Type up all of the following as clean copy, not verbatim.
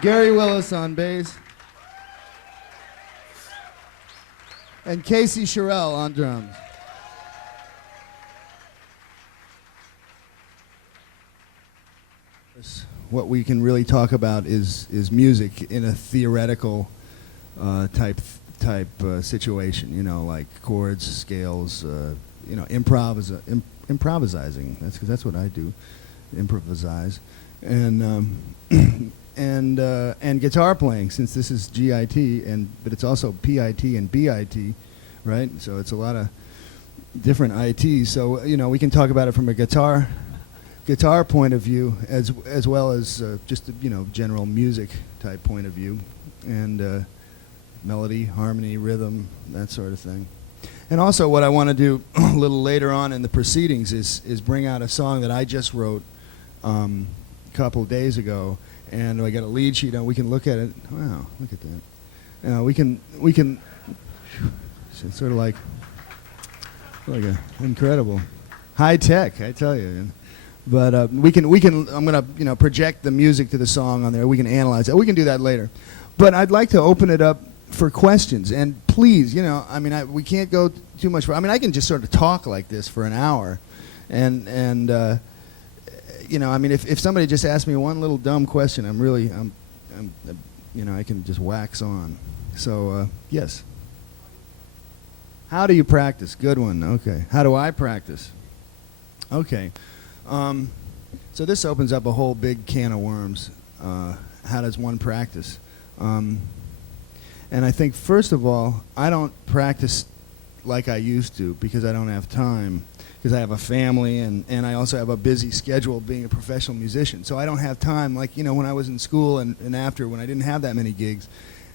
Gary Willis on bass. And Casey Sherrill on drums. What we can really talk about is music in a theoretical type situation, you know, like chords, scales, you know, improvising. That's what I do, improvise, and and guitar playing, since this is GIT, but it's also PIT and BIT, right? So it's a lot of different ITs. So you know, we can talk about it from a guitar point of view, as well as just you know, general music type point of view, and melody, harmony, rhythm, that sort of thing. And also, what I want to do a little later on in the proceedings is bring out a song that I just wrote a couple days ago. And I got a lead sheet on. We can look at it. Wow, look at that. We can. It's sort of like a incredible high tech, I tell you. But we can. I'm gonna project the music to the song on there. We can analyze it. We can do that later. But I'd like to open it up for questions. And please, I mean, we can't go too much. I mean, I can just sort of talk like this for an hour, and I mean, if somebody just asked me one little dumb question, I can just wax on. So, yes. How do you practice? Good one. Okay. How do I practice? Okay. So this opens up a whole big can of worms. How does one practice? And I think, first of all, I don't practice like I used to because I don't have time. Because I have a family, and I also have a busy schedule being a professional musician. So I don't have time, like, when I was in school and after, when I didn't have that many gigs,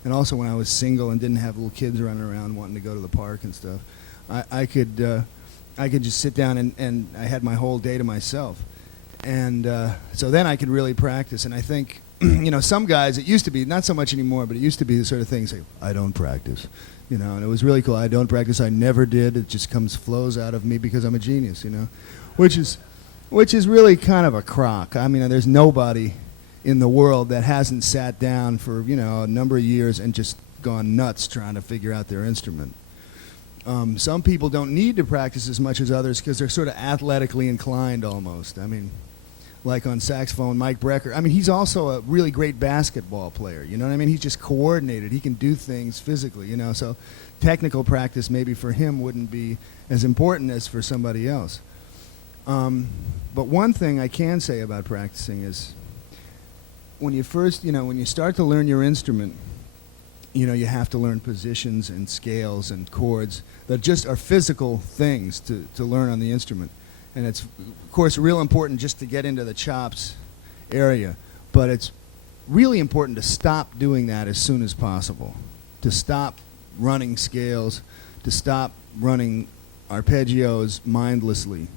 and also when I was single and didn't have little kids running around wanting to go to the park and stuff, I could just sit down and I had my whole day to myself. And so then I could really practice. And I think, some guys, it used to be, not so much anymore, but it used to be the sort of thing, say, I don't practice. And it was really cool. I don't practice. I never did. It just flows out of me because I'm a genius, which is really kind of a crock. I mean, there's nobody in the world that hasn't sat down for, a number of years and just gone nuts trying to figure out their instrument. Some people don't need to practice as much as others because they're sort of athletically inclined almost. I mean, like on saxophone, Mike Brecker. I mean, he's also a really great basketball player. You know what I mean? He's just coordinated. He can do things physically, So technical practice maybe for him wouldn't be as important as for somebody else. But one thing I can say about practicing is when you first, when you start to learn your instrument, you have to learn positions and scales and chords that just are physical things to learn on the instrument. And it's, of course, real important just to get into the chops area. But it's really important to stop doing that as soon as possible. To stop running scales, to stop running arpeggios mindlessly.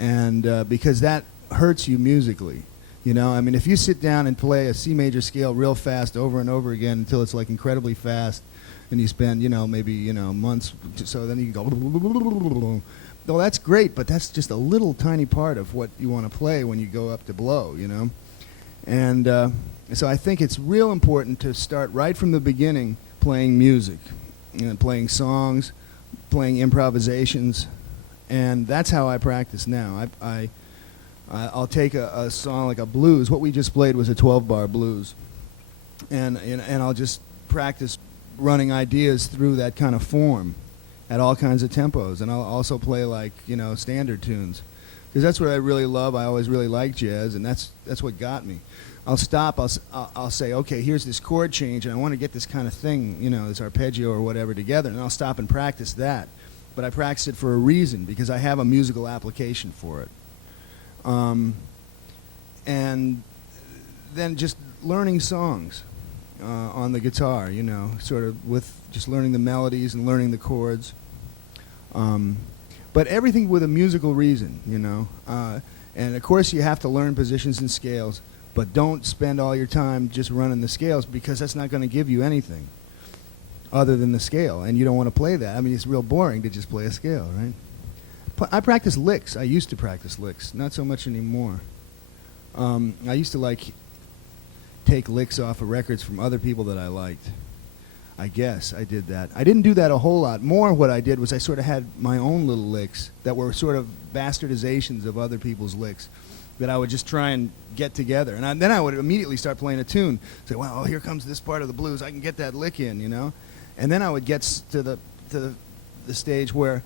And because that hurts you musically. I mean, if you sit down and play a C major scale real fast over and over again until it's like incredibly fast, and you spend, maybe, months, so then you can go... Well, that's great, but that's just a little tiny part of what you want to play when you go up to blow, And so I think it's real important to start right from the beginning playing music, playing songs, playing improvisations, and that's how I practice now. I'll take a song like a blues. What we just played was a 12-bar blues, and I'll just practice running ideas through that kind of form at all kinds of tempos, and I'll also play like standard tunes, because that's what I really love. I always really liked jazz, and that's what got me. I'll stop. I'll say, okay, here's this chord change, and I want to get this kind of thing, this arpeggio or whatever together, and I'll stop and practice that. But I practice it for a reason, because I have a musical application for it. And then just learning songs on the guitar, you know, sort of with just learning the melodies and learning the chords. But everything with a musical reason, you know. And of course you have to learn positions and scales, but don't spend all your time just running the scales, because that's not going to give you anything other than the scale, and you don't want to play that. I mean, it's real boring to just play a scale, right? I practice licks. I used to practice licks, not so much anymore. I used to like take licks off of records from other people that I liked. I guess I did that. I didn't do that a whole lot. More what I did was I sort of had my own little licks that were sort of bastardizations of other people's licks that I would just try and get together. And then I would immediately start playing a tune. Say, well, oh, here comes this part of the blues. I can get that lick in, you know? And then I would get to the stage where,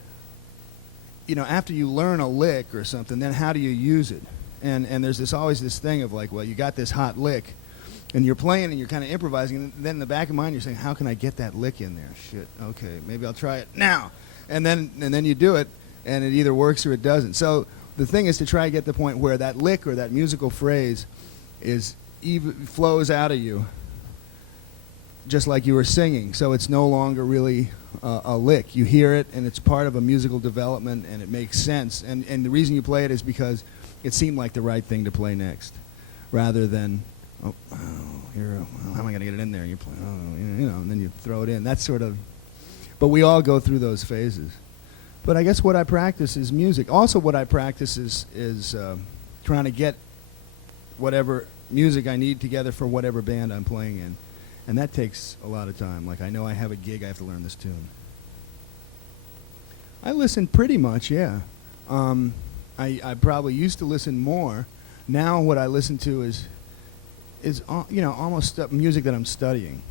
you know, after you learn a lick or something, then how do you use it? And there's always this thing of like, well, you got this hot lick, and you're playing and you're kind of improvising, and then in the back of mind you're saying, how can I get that lick in there? Shit, okay, maybe I'll try it now. And then you do it, and it either works or it doesn't. So the thing is to try to get the point where that lick or that musical phrase flows out of you just like you were singing. So it's no longer really a lick. You hear it, and it's part of a musical development, and it makes sense. And the reason you play it is because it seemed like the right thing to play next, rather than, here, how am I going to get it in there? And you play, you know, and then you throw it in. That's sort of, but we all go through those phases. But I guess what I practice is music. Also what I practice is trying to get whatever music I need together for whatever band I'm playing in. And that takes a lot of time. Like, I know I have a gig, I have to learn this tune. I listen pretty much, yeah. I probably used to listen more. Now what I listen to is you know, almost music that I'm studying.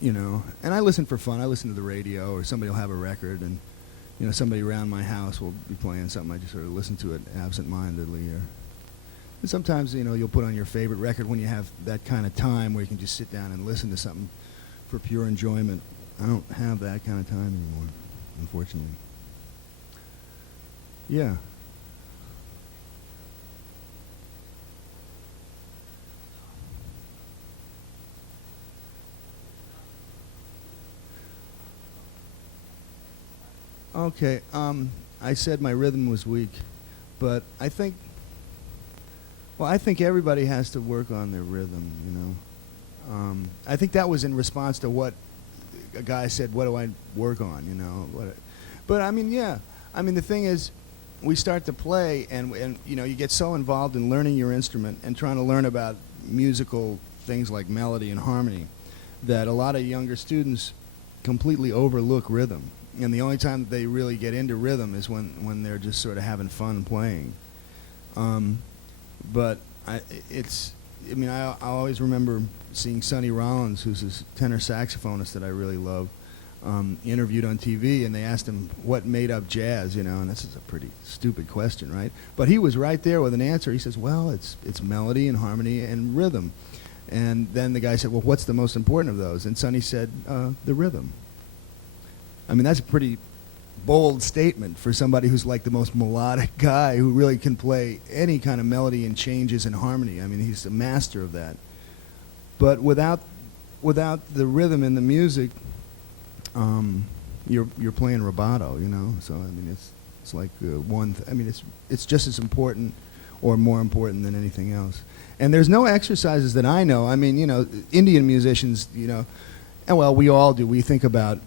You know, and I listen for fun. I listen to the radio, or somebody will have a record, and you know, somebody around my house will be playing something. I just sort of listen to it absent-mindedly. And sometimes, you know, you'll put on your favorite record when you have that kind of time where you can just sit down and listen to something for pure enjoyment. I don't have that kind of time anymore, unfortunately. Yeah. Okay, I said my rhythm was weak, but I think everybody has to work on their rhythm, you know. I think that was in response to what a guy said, what do I work on, you know. But I mean, yeah, I mean, the thing is, we start to play, and you know, you get so involved in learning your instrument and trying to learn about musical things like melody and harmony, that a lot of younger students completely overlook rhythm. And the only time that they really get into rhythm is when they're just sort of having fun playing. But I always remember seeing Sonny Rollins, who's this tenor saxophonist that I really love, interviewed on TV, and they asked him what made up jazz, you know, and this is a pretty stupid question, right? But he was right there with an answer. He says, well, it's melody and harmony and rhythm. And then the guy said, well, what's the most important of those? And Sonny said, the rhythm. I mean, that's a pretty bold statement for somebody who's like the most melodic guy who really can play any kind of melody and changes in harmony. I mean, he's a master of that. But without the rhythm in the music, you're playing rubato, you know. So I mean, it's like I mean, it's just as important or more important than anything else. And there's no exercises that I know. I mean, you know, Indian musicians, you know, and well, we all do. We think about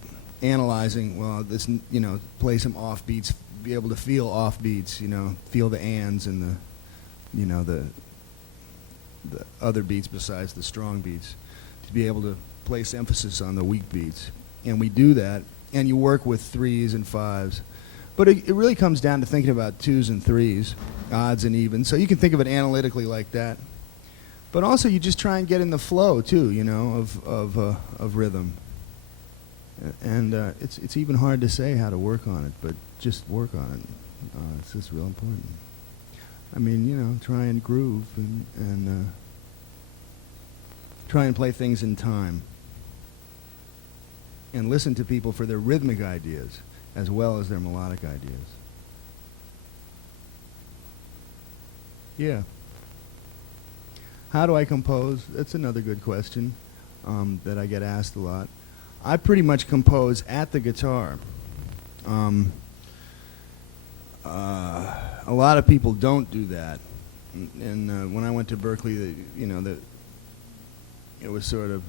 analyzing, well, this, you know, play some offbeats, be able to feel offbeats, you know, feel the ands and the, you know, the other beats besides the strong beats, to be able to place emphasis on the weak beats. And we do that, and you work with threes and fives. But it really comes down to thinking about twos and threes, odds and evens. So you can think of it analytically like that. But also you just try and get in the flow too, you know, of rhythm. And it's even hard to say how to work on it, but just work on it. It's just real important. I mean, you know, try and groove and try and play things in time. And listen to people for their rhythmic ideas as well as their melodic ideas. Yeah. How do I compose? That's another good question that I get asked a lot. I pretty much compose at the guitar. A lot of people don't do that. And when I went to Berkeley, it was sort of,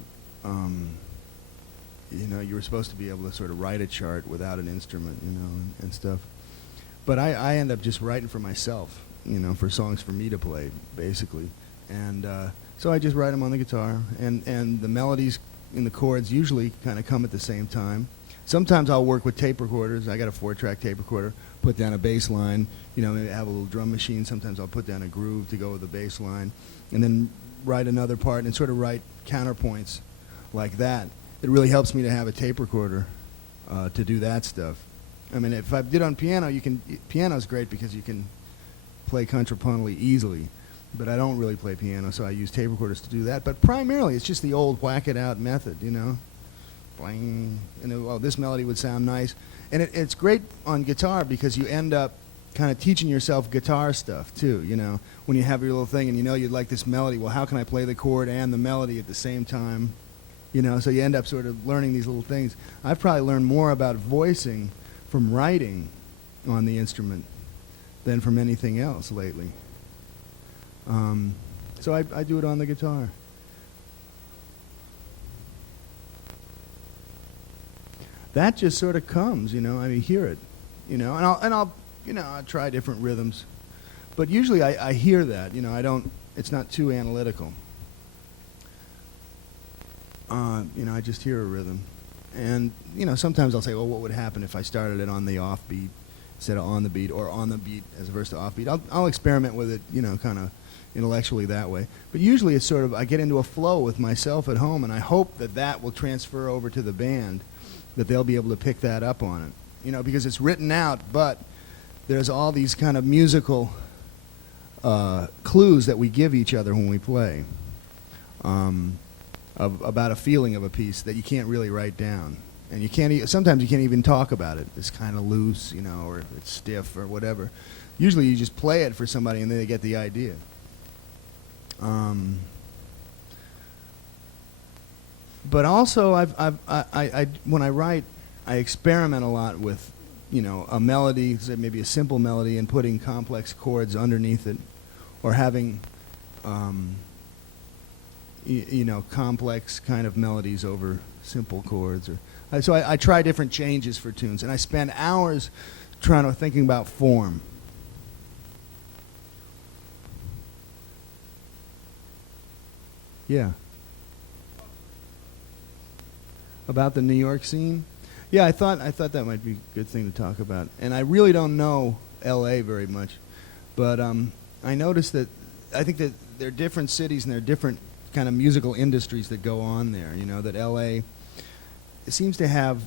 you were supposed to be able to sort of write a chart without an instrument, and stuff. But I end up just writing for myself, for songs for me to play, basically. And so I just write them on the guitar, and the melodies in the chords usually kind of come at the same time. Sometimes I'll work with tape recorders. I got a 4-track tape recorder, put down a bass line, maybe have a little drum machine. Sometimes I'll put down a groove to go with the bass line, and then write another part and sort of write counterpoints like that. It really helps me to have a tape recorder to do that stuff. I mean, if I did on piano, piano's great because you can play contrapuntally easily, but I don't really play piano, so I use tape recorders to do that. But primarily, it's just the old whack-it-out method, Bling, and this melody would sound nice. And it's great on guitar because you end up kind of teaching yourself guitar stuff, too, when you have your little thing and you'd like this melody. Well, how can I play the chord and the melody at the same time? So you end up sort of learning these little things. I've probably learned more about voicing from writing on the instrument than from anything else lately. So I do it on the guitar. That just sort of comes, I hear it, and I'll try different rhythms, but usually I hear that, it's not too analytical. I just hear a rhythm, and sometimes I'll say, well, what would happen if I started it on the offbeat instead of on the beat, or on the beat as opposed to offbeat? I'll experiment with it, kind of intellectually that way. But usually it's sort of, I get into a flow with myself at home, and I hope that will transfer over to the band, that they'll be able to pick that up on it, because it's written out, but there's all these kind of musical clues that we give each other when we play, about a feeling of a piece that you can't really write down, and sometimes you can't even talk about it. It's kind of loose, or it's stiff or whatever. Usually you just play it for somebody and then they get the idea. But also, when I write, I experiment a lot with, a melody, say maybe a simple melody, and putting complex chords underneath it, or having, complex kind of melodies over simple chords. So I try different changes for tunes, and I spend hours thinking about form. Yeah. About the New York scene? Yeah, I thought that might be a good thing to talk about. And I really don't know L.A. very much, but I noticed that I think that there are different cities and there are different kind of musical industries that go on there. That L.A. it seems to have,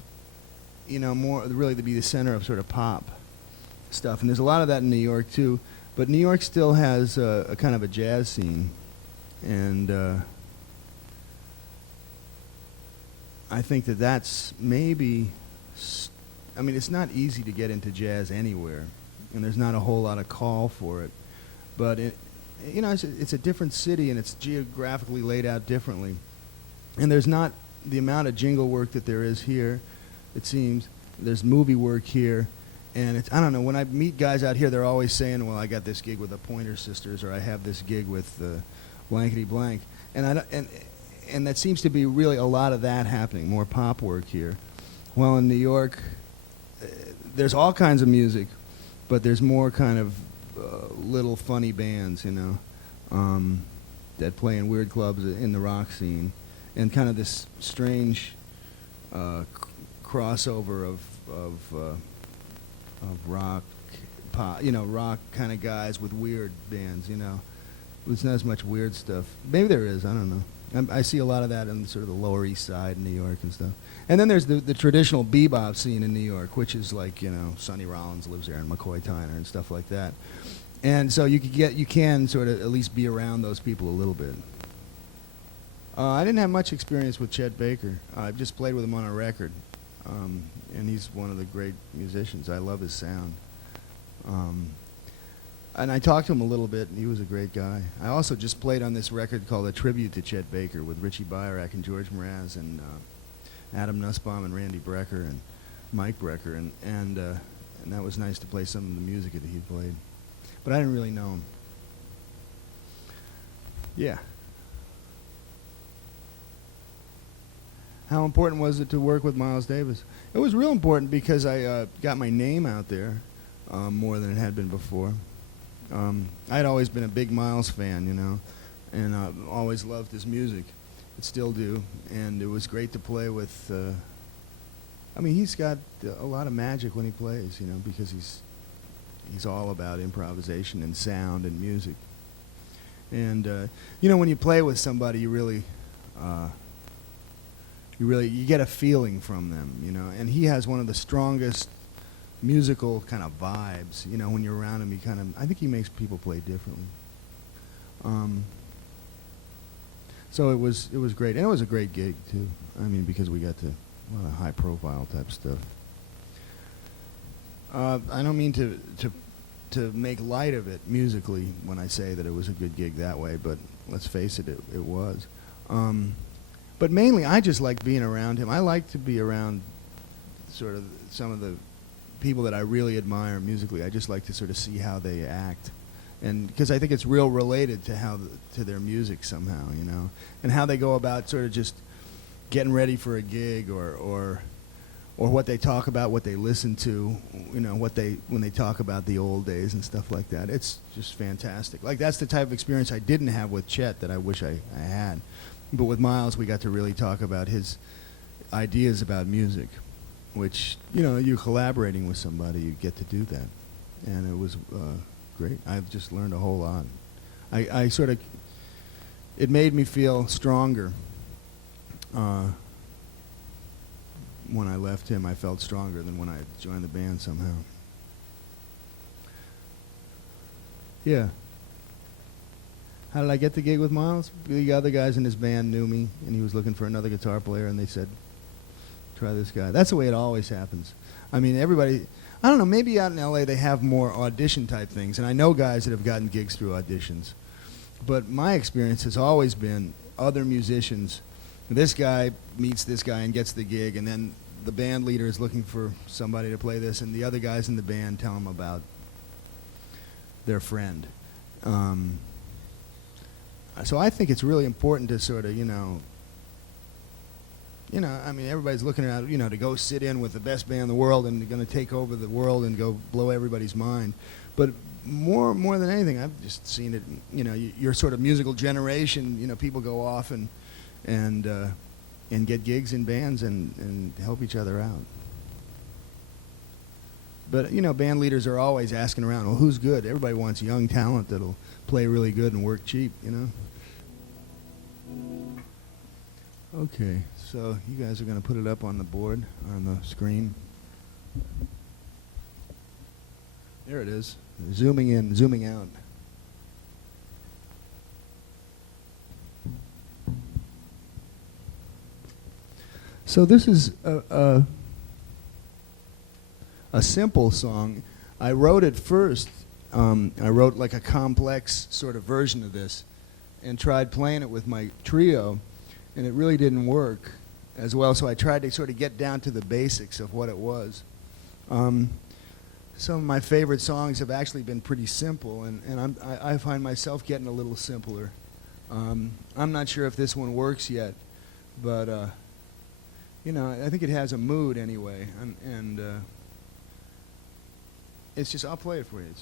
more really to be the center of sort of pop stuff, and there's a lot of that in New York too. But New York still has a kind of a jazz scene, and I think that's maybe, it's not easy to get into jazz anywhere, and there's not a whole lot of call for it. But it's a different city, and it's geographically laid out differently. And there's not the amount of jingle work that there is here, it seems. There's movie work here, and I don't know, when I meet guys out here, they're always saying, well, I got this gig with the Pointer Sisters, or I have this gig with blankety blank. And that seems to be really a lot of that happening, more pop work here. Well, in New York, there's all kinds of music, but there's more kind of little funny bands, that play in weird clubs in the rock scene, and kind of this strange crossover of rock, pop, rock kind of guys with weird bands, There's not as much weird stuff. Maybe there is, I don't know. I see a lot of that in sort of the Lower East Side in New York and stuff. And then there's the traditional bebop scene in New York, which is like, Sonny Rollins lives there, and McCoy Tyner and stuff like that. And so you can sort of at least be around those people a little bit. I didn't have much experience with Chet Baker. I've just played with him on a record, and he's one of the great musicians. I love his sound. And I talked to him a little bit, and he was a great guy. I also just played on this record called A Tribute to Chet Baker with Richie Byarak and George Mraz and Adam Nussbaum and Randy Brecker and Mike Brecker, and that was nice to play some of the music that he played. But I didn't really know him. Yeah. How important was it to work with Miles Davis? It was real important because I got my name out there more than it had been before. I'd always been a big Miles fan, you know, and always loved his music. I still do, and it was great to play with. I mean, he's got a lot of magic when he plays, you know, because he's all about improvisation and sound and music. And you know, when you play with somebody, you really get a feeling from them, you know. And he has one of the strongest musical kind of vibes, you know. When you're around him, I think he makes people play differently. So it was great, and it was a great gig too. I mean, because we got to a lot of high-profile type stuff. I don't mean to make light of it musically when I say that it was a good gig that way, but let's face it, it was. But mainly, I just like being around him. I like to be around sort of some of the people that I really admire musically. I just like to sort of see how they act, and because I think it's real related to to their music somehow, you know, and how they go about sort of just getting ready for a gig, or what they talk about, what they listen to, you know, when they talk about the old days and stuff like that. It's just fantastic. Like, that's the type of experience I didn't have with Chet that I wish I had. But with Miles, we got to really talk about his ideas about music, which, you know, you're collaborating with somebody, you get to do that. And it was great. I've just learned a whole lot. It made me feel stronger. When I left him, I felt stronger than when I joined the band somehow. Yeah. How did I get the gig with Miles? The other guys in his band knew me, and he was looking for another guitar player, and they said, try this guy. That's the way it always happens. I mean, everybody, I don't know, maybe out in LA they have more audition type things, and I know guys that have gotten gigs through auditions. But my experience has always been other musicians. This guy meets this guy and gets the gig, and then the band leader is looking for somebody to play this, and the other guys in the band tell him about their friend. So I think it's really important to sort of, you know, I mean, everybody's looking at, you know, to go sit in with the best band in the world and they're going to take over the world and go blow everybody's mind. But more than anything, I've just seen it, you know, your sort of musical generation, you know, people go off and get gigs in bands and help each other out. But, you know, band leaders are always asking around, well, who's good? Everybody wants young talent that'll play really good and work cheap, you know? Okay, so you guys are going to put it up on the board, on the screen. There it is. Zooming in, zooming out. So this is a simple song. I wrote it first. I wrote like a complex sort of version of this and tried playing it with my trio, and it really didn't work as well, so I tried to sort of get down to the basics of what it was. Some of my favorite songs have actually been pretty simple, and I find myself getting a little simpler. I'm not sure if this one works yet, but you know, I think it has a mood anyway, and it's just, I'll play it for you.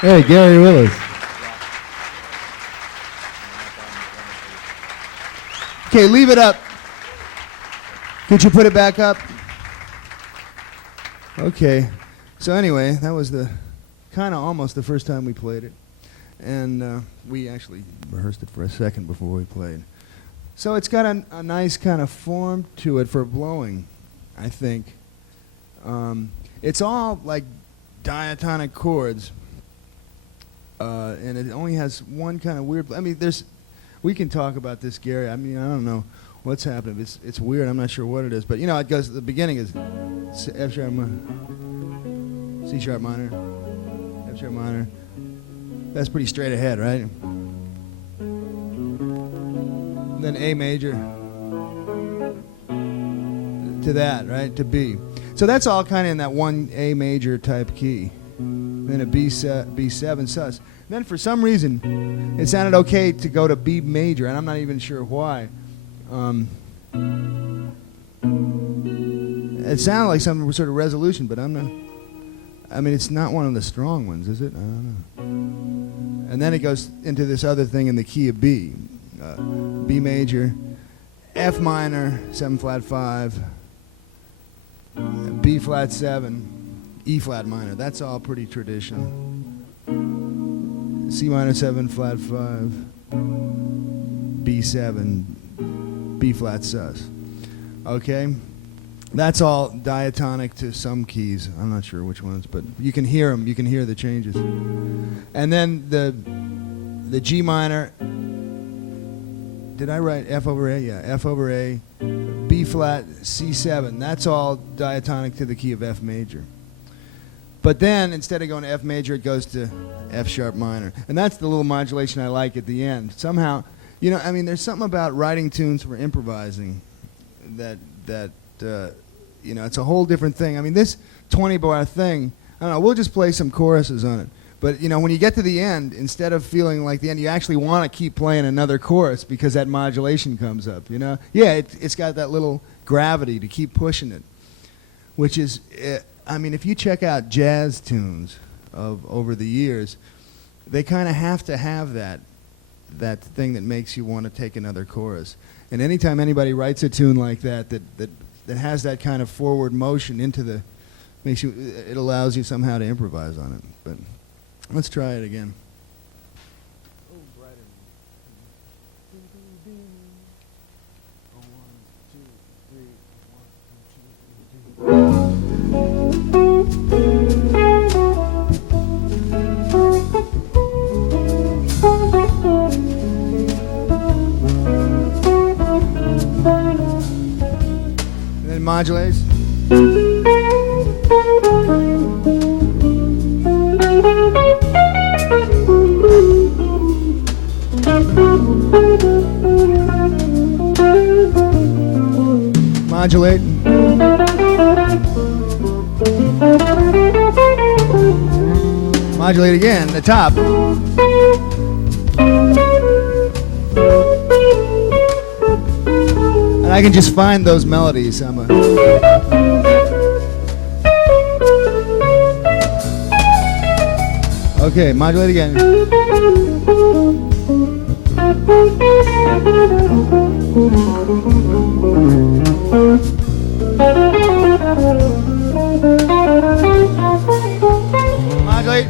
Hey, Gary Willis. Okay, leave it up. Could you put it back up? Okay. So anyway, that was the kind of almost the first time we played it. And we actually rehearsed it for a second before we played. So it's got a nice kind of form to it for blowing, I think. It's all like diatonic chords. And it only has one kind of weird. I mean, we can talk about this, Gary. I mean, I don't know what's happening. It's weird. I'm not sure what it is, but you know, it goes. The beginning is F sharp minor, C sharp minor, F sharp minor. That's pretty straight ahead, right? And then A major to that, right? To B. So that's all kind of in that one A major type key. Then a B7 sus. Then for some reason, it sounded okay to go to B major, and I'm not even sure why. It sounded like some sort of resolution, but I'm not. I mean, it's not one of the strong ones, is it? I don't know. And then it goes into this other thing in the key of B. B major, F minor, 7 flat 5, B flat 7, E flat minor. That's all pretty traditional. C minor 7 flat 5, B7, B flat sus. Okay? That's all diatonic to some keys. I'm not sure which ones, but you can hear them. You can hear the changes. And then the G minor. Did I write F over A? Yeah, F over A, B flat, C7. That's all diatonic to the key of F major. But then, instead of going to F major, it goes to F sharp minor. And that's the little modulation I like at the end. Somehow, you know, I mean, there's something about writing tunes for improvising that you know, it's a whole different thing. I mean, this 20-bar thing, I don't know, we'll just play some choruses on it. But, you know, when you get to the end, instead of feeling like the end, you actually want to keep playing another chorus because that modulation comes up, you know? Yeah, it's got that little gravity to keep pushing it, which is, I mean, if you check out jazz tunes of over the years, they kind of have to have that thing that makes you want to take another chorus. And anytime anybody writes a tune like that has that kind of forward motion into the, it allows you somehow to improvise on it. But let's try it again. And then modulates. Modulate. Modulate again, the top. And I can just find those melodies. Okay, modulate again. Modulate.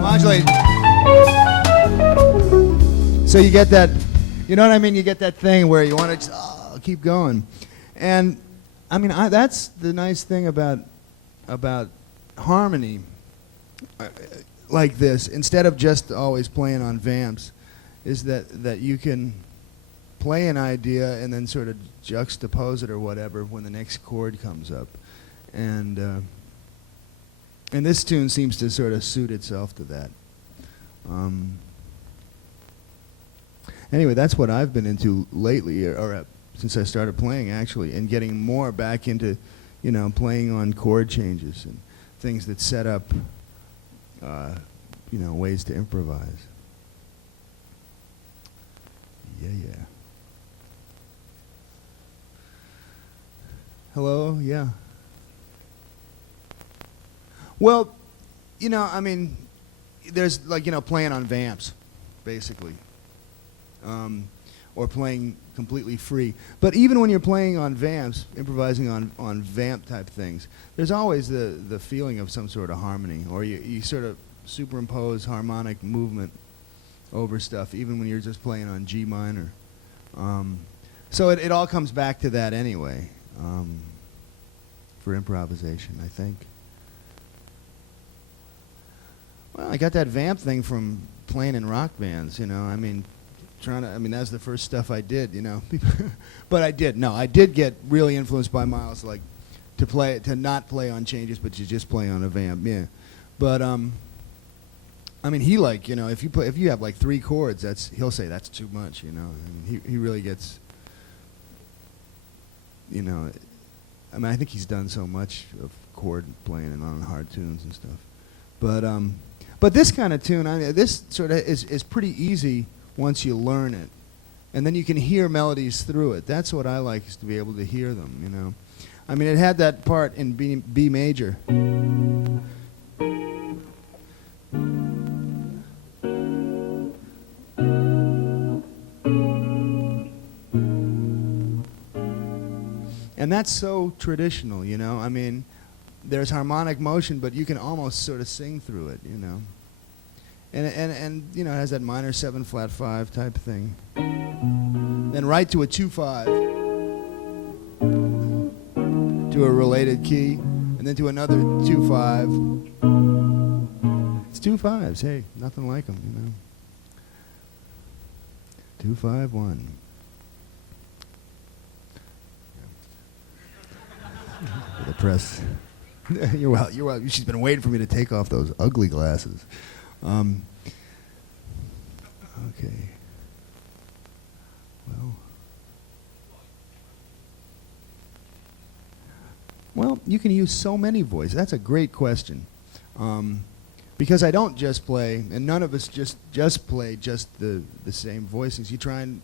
Modulate. So you get that, you know what I mean? You get that thing where you want to just keep going. And I mean, that's the nice thing about harmony like this, instead of just always playing on vamps, is that you can play an idea and then sort of juxtapose it or whatever when the next chord comes up. And this tune seems to sort of suit itself to that. Anyway, that's what I've been into lately, since I started playing, actually, and getting more back into, playing on chord changes and things that set up, ways to improvise. Yeah. Hello, yeah. Well, there's playing on vamps, basically. Or playing completely free. But even when you're playing on vamps, improvising on vamp type things, there's always the feeling of some sort of harmony, or you sort of superimpose harmonic movement over stuff, even when you're just playing on G minor. So it all comes back to that anyway, for improvisation, I think. Well, I got that vamp thing from playing in rock bands, that's the first stuff I did, But I did get really influenced by Miles, to not play on changes, but to just play on a vamp, yeah. But he if you have 3 chords, he'll say that's too much, he really gets, I think he's done so much of chord playing and on hard tunes and stuff, but this kind of tune, this sort of is pretty easy once you learn it, and then you can hear melodies through it. That's what I like, is to be able to hear them, it had that part in B major. And that's so traditional, there's harmonic motion, but you can almost sort of sing through it, And it has that minor 7 flat 5 type thing. Then right to a 2/5, to a related key, and then to another 2/5. It's 2/5s, hey, nothing like them, 2/5 1. For the press. You're well. She's been waiting for me to take off those ugly glasses. Okay. Well, you can use so many voices. That's a great question. Because I don't just play, and none of us just play just the same voicings. You try and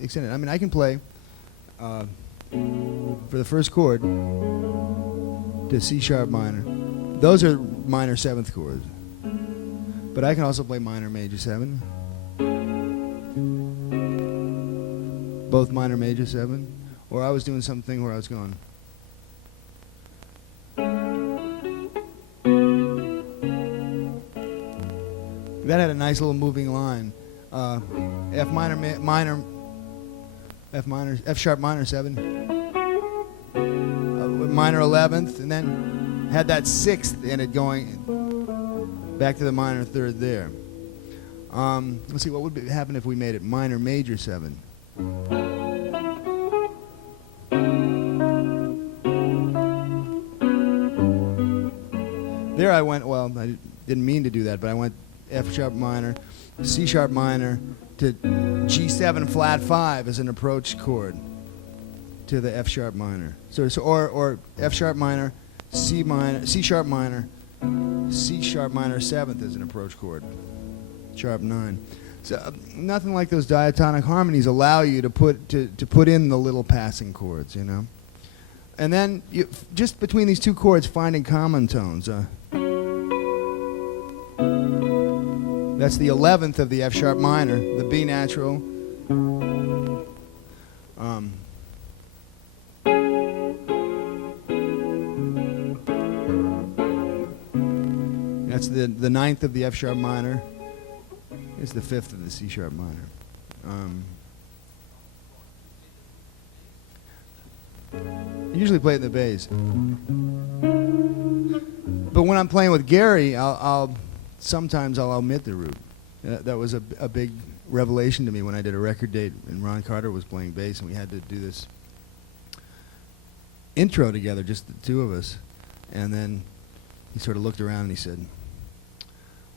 extend it. I can play for the first chord to C sharp minor. Those are minor 7th chords. But I can also play minor major 7. Both minor major 7. Or I was doing something where I was going. That had a nice little moving line. F sharp minor 7. Minor 11th, and then had that 6th in it going back to the minor 3rd there. Let's see, what would happen if we made it minor major 7? There I went, well, I didn't mean to do that, but I went F sharp minor, C sharp minor to G7 flat 5 as an approach chord to the F sharp minor. Or F sharp minor, C sharp minor, C sharp minor 7th as an approach chord, sharp 9. So nothing like those diatonic harmonies allow you to put in the little passing chords, And then just between these 2 chords, finding common tones. That's the 11th of the F sharp minor, the B natural. That's the 9th of the F sharp minor. It's the 5th of the C sharp minor. I usually play it in the bass. But when I'm playing with Gary, sometimes I'll omit the root. That was a big revelation to me when I did a record date and Ron Carter was playing bass and we had to do this intro together, just the 2 of us. And then he sort of looked around and he said,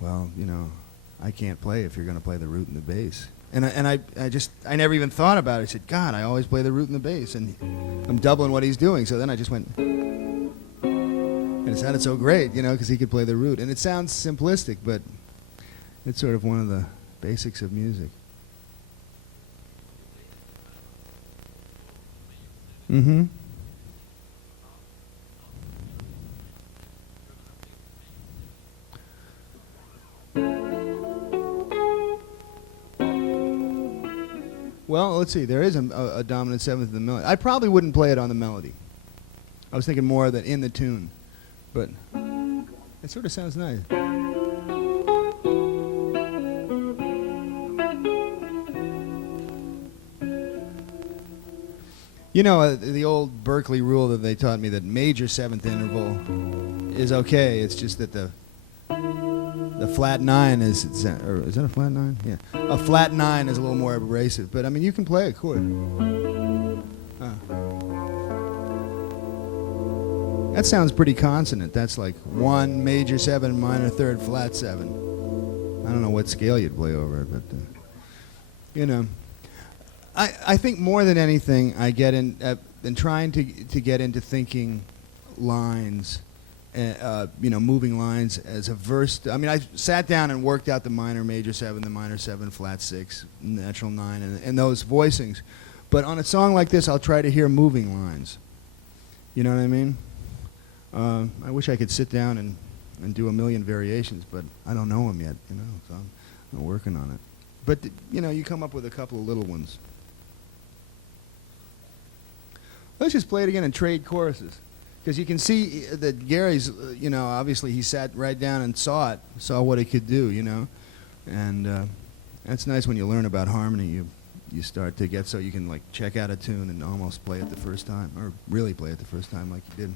well, I can't play if you're going to play the root and the bass. I never even thought about it. I said, God, I always play the root and the bass, and I'm doubling what he's doing. So then I just went, and it sounded so great, because he could play the root. And it sounds simplistic, but it's sort of one of the basics of music. Mm-hmm. Well, let's see. There is a dominant seventh in the melody. I probably wouldn't play it on the melody. I was thinking more of that in the tune, but it sort of sounds nice. The old Berkeley rule that they taught me, that major seventh interval is okay. It's just that the flat nine is that a flat nine? Yeah, a flat nine is a little more abrasive. But I mean, you can play a chord. That sounds pretty consonant. That's like 1 major 7 minor third flat 7. I don't know what scale you'd play over it, but I think more than anything, I get in trying to get into thinking lines, moving lines as a verse. I mean, I sat down and worked out the minor major 7, the minor 7, flat 6, natural 9, and those voicings. But on a song like this, I'll try to hear moving lines. You know what I mean? I wish I could sit down and do a million variations, but I don't know them yet. So I'm working on it. But you come up with a couple of little ones. Let's just play it again and trade choruses. Because you can see that Gary's, obviously he sat right down and saw what it could do, And that's nice when you learn about harmony. You start to get so you can, like, check out a tune and almost play it the first time, or really play it the first time like you did.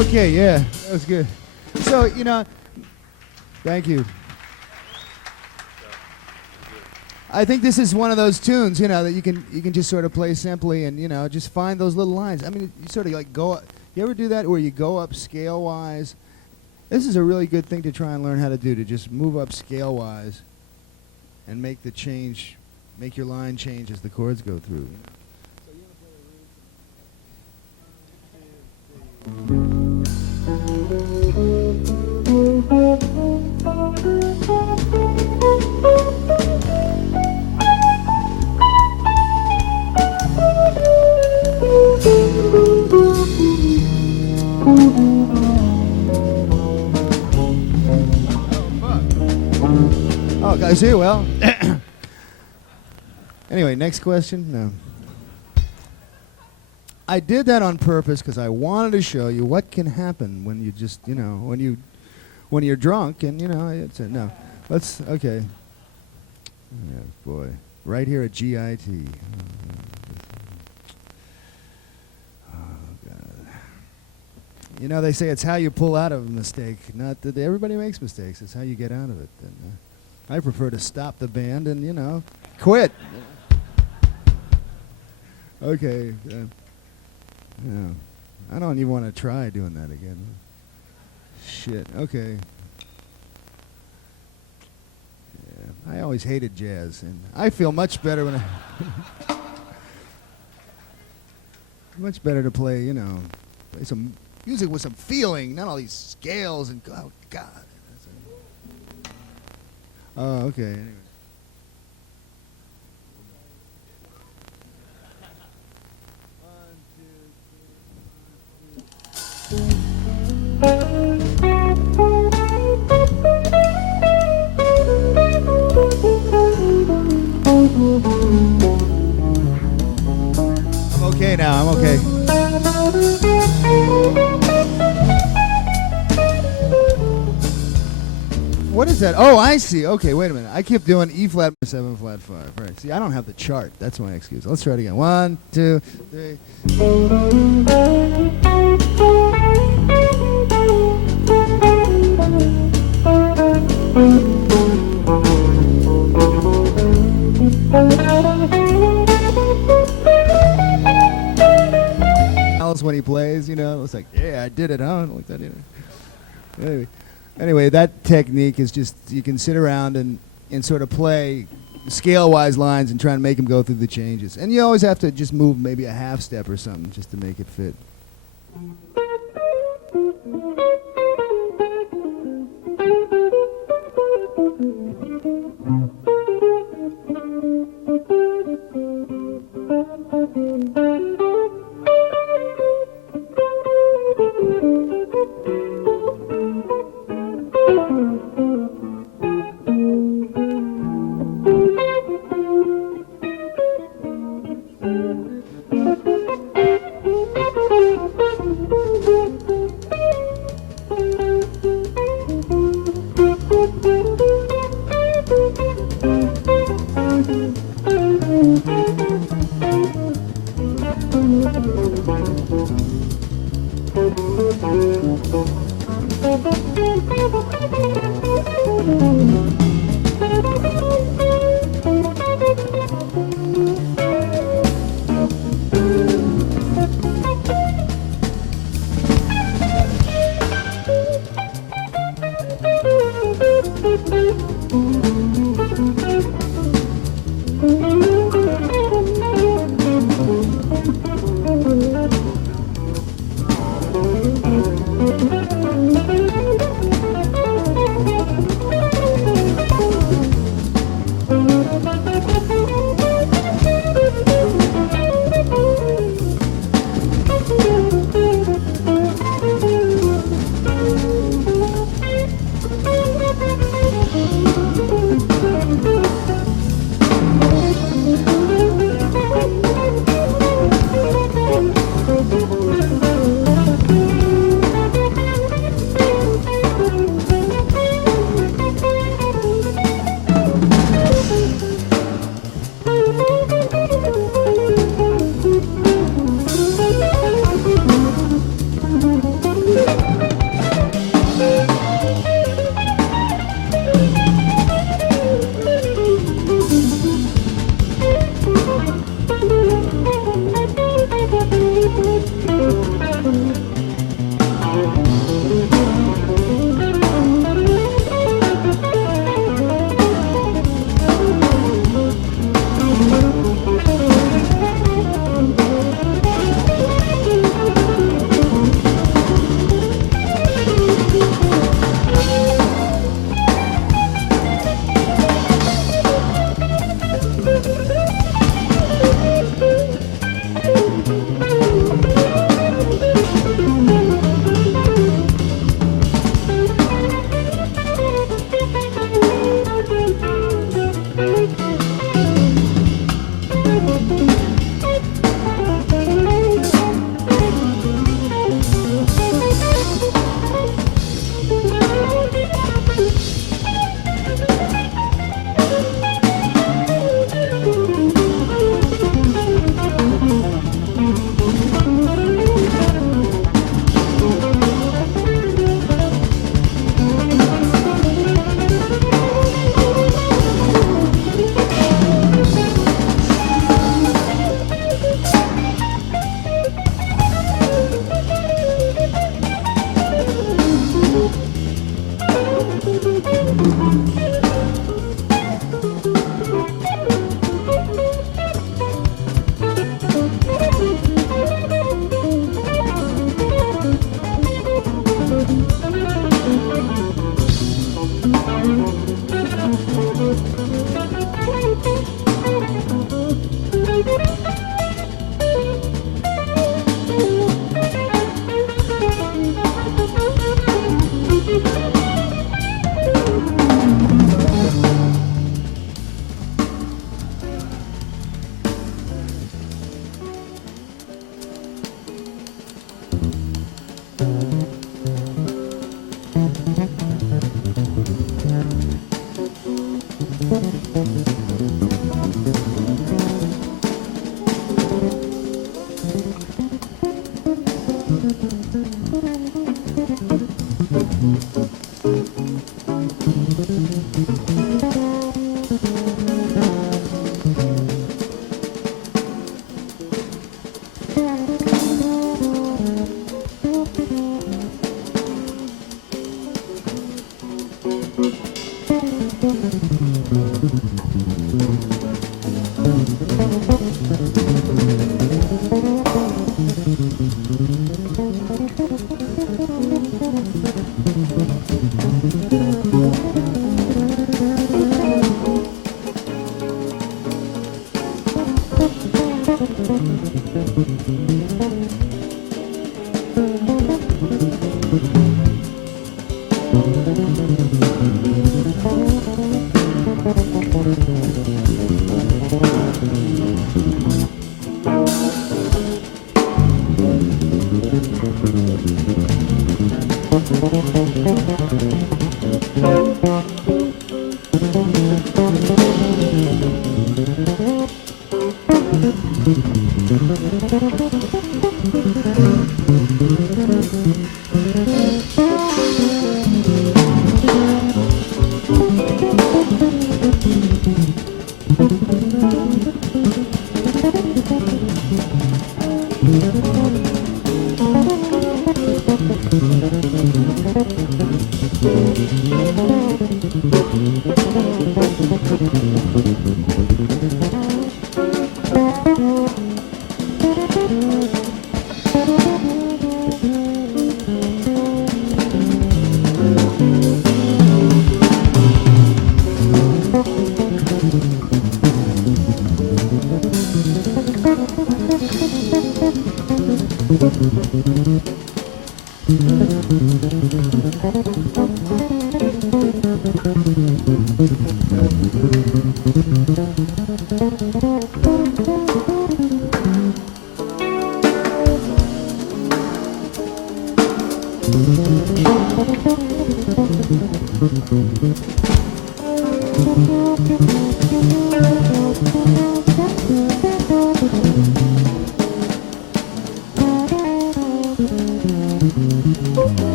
Okay, yeah, that was good. So, you know, thank you. I think this is one of those tunes, you know, that you can just sort of play simply and, you know, just find those little lines. I mean, you sort of like go up. You ever do that where you go up scale-wise? This is a really good thing to try and learn how to do, to just move up scale-wise and make the change, make your line change as the chords go through. You know? Oh, guys, here, well. Anyway, next question. No. I did that on purpose because I wanted to show you what can happen when you just, you know, when you're drunk and, you know, it's a, no. Let's, okay. Yeah, boy. Right here at GIT. Oh, God. You know, they say it's how you pull out of a mistake. Not that everybody makes mistakes. It's how you get out of it. And, I prefer to stop the band and, you know, quit. Okay. Yeah. I don't even want to try doing that again. Shit. Okay. Yeah. I always hated jazz, and I feel much better when I... much better to play, you know, play some music with some feeling, not all these scales and... Oh, God. Oh, okay. Anyway. I'm okay now. I'm okay. What is that? Oh, I see. Okay, wait a minute. I keep doing E flat, 7 flat 5. Right. See, I don't have the chart. That's my excuse. Let's try it again. 1, 2, 3. When he plays, you know, it's like, yeah, I did it, huh? Like that, you know. Anyway, that technique is just, you can sit around and sort of play scale-wise lines and try and make them go through the changes. And you always have to just move maybe a half step or something just to make it fit.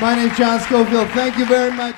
My name's John Scofield. Thank you very much.